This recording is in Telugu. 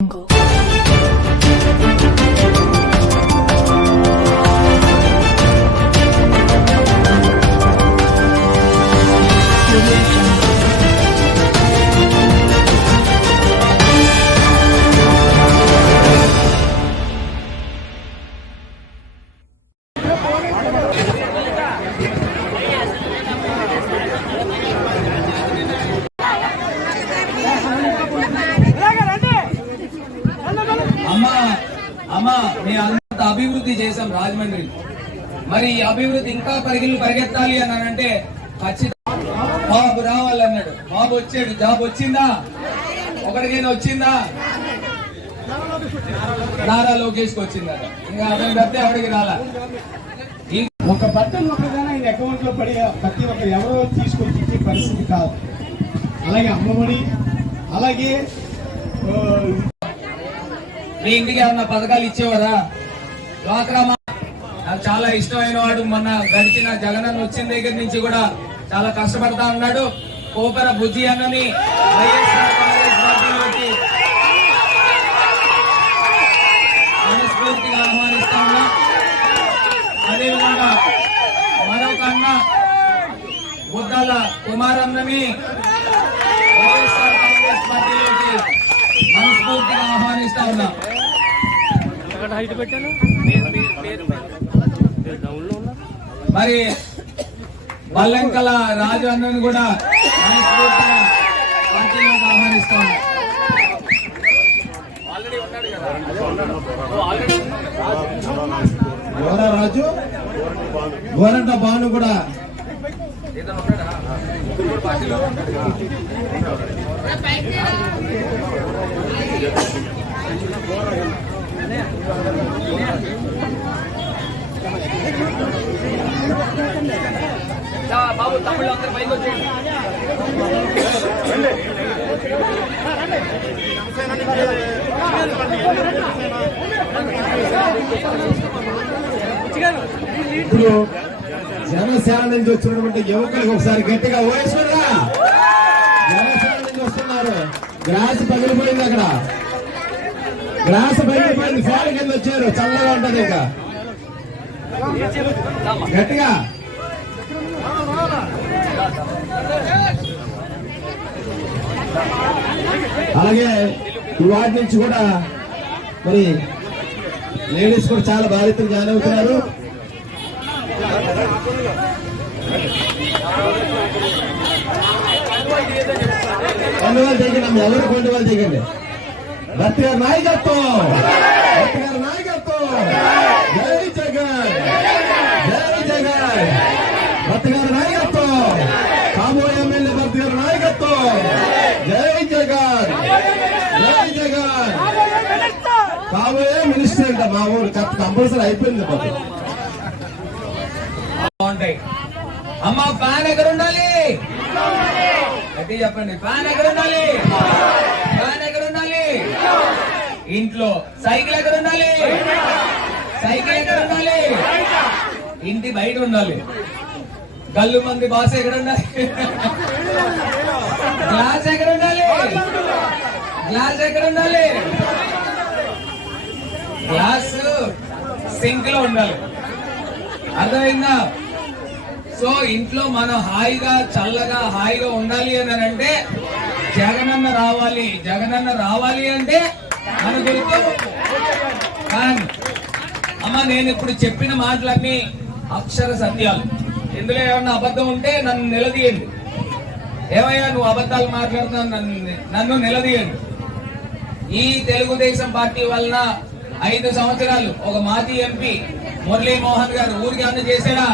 అమ్మా మేము అంత అభివృద్ధి చేశాం రాజమండ్రి. మరి ఈ అభివృద్ధి ఇంకా పరిగిలు పరిగెత్తాలి అని అంటే బాబు రావాలన్నాడు. బాబు వచ్చాడు. జాబ్ వచ్చిందా? ఒకరికైనా వచ్చిందా? నారా లోకేష్కి వచ్చిందా? ఇంకా అతని పెద్ద ఎవరికి రాలా? ఒక బట్టలు ఒకగానే ఆయన అకౌంట్లో పడి ప్రతి ఒక్క ఎవరో తీసుకొచ్చి ఇచ్చే పరిస్థితి కాదు. అలాగే అమ్మఒడి అలాగే మీ ఇంటికి ఏమన్నా పథకాలు ఇచ్చేవారా? డ్వాక్రా నాకు చాలా ఇష్టమైన వాడు. మొన్న గడిచిన జగనన్న వచ్చిన దగ్గర నుంచి కూడా చాలా కష్టపడతా ఉన్నాడు. కోపర బుద్ధి అన్నని వైఎస్ఆర్ కాంగ్రెస్ పార్టీలోకి మనస్ఫూర్తిగా ఆహ్వానిస్తా ఉన్నా. అదేవిధంగా మరొక అన్న బుద్ధాల కుమారన్నని వైఎస్ఆర్ కాంగ్రెస్ పార్టీలోకి మనస్ఫూర్తిగా ఆహ్వానిస్తా ఉన్నా హైట్ పెట్టాను మరి బల్లంకల రాజు అన్నను కూడా ఆహ్వానిస్తాను గోరా రాజు? గోరంట భాను కూడా. బాబు తమిళ అందరు పైకి వచ్చేయండి ఇప్పుడు జనసేన నుంచి వచ్చినటువంటి యువకులకు ఒకసారి గట్టిగా ఓయేశ్వరా జనసేన నుంచి వస్తున్నారు. గ్రాస్ పగిలిపోయింది అక్కడ. గ్లాస్ పగిలిపోయింది ఫ్యాన్ కింద వచ్చారు. చల్లగా ఉంటది ఇంకా. గట్టిగా. అలాగే వాటి నుంచి కూడా మరి లేడీస్ కూడా చాలా బాధితులు జాయిన్ అవుతున్నారు. కొండవాళ్ళు తెగండి ఎవరు కొండవాళ్ళు తెగండి భర్త గారి నాయకత్వం! భర్త గారి నాయకత్వం! జై జగన్! జై జగన్! భర్త గారి నాయకత్వం! కాబోయే ఎమ్మెల్యే భర్త గారి నాయకత్వం! జై జగన్! జై జగన్! కాబోయే మినిస్టర్ అంట మా ఊరు కంపల్సరీ అయిపోయింది బాబు. బాగుంటాయి. అమ్మ ఫ్యాన్ ఎక్కడ ఉండాలి గట్టి చెప్పండి ఫ్యాన్ ఎక్కడ ఉండాలి ఇంట్లో సైకిల్ ఎక్కడ ఉండాలి? సైకిల్ ఎక్కడ ఉండాలి? ఇంటి బయట ఉండాలి. గల్లు మంది బాస్ ఎక్కడ ఉండాలి? గ్లాస్ ఎక్కడ ఉండాలి? గ్లాస్ ఎక్కడ ఉండాలి? గ్లాస్ సింక్లో ఉండాలి. అర్థమైందా? సో ఇంట్లో మనం హాయిగా చల్లగా హాయిగా ఉండాలి అని అంటే జగనన్న రావాలి. జగనన్న రావాలి అంటే మన ఫ్యాన్ అమ్మ నేను ఇప్పుడు చెప్పిన మాటలన్నీ అక్షర సత్యాలు. ఇందులో ఏమన్నా అబద్ధం ఉంటే నన్ను నిలదీయండి. ఏమయ్యా నువ్వు అబద్ధాలు మాట్లాడుతున్నావు నన్ను నన్ను నిలదీయండి. ఈ తెలుగుదేశం పార్టీ వలన ఐదు సంవత్సరాలు ఒక మాజీ ఎంపీ మురళీమోహన్ గారు ఊరికి అందజేశాడా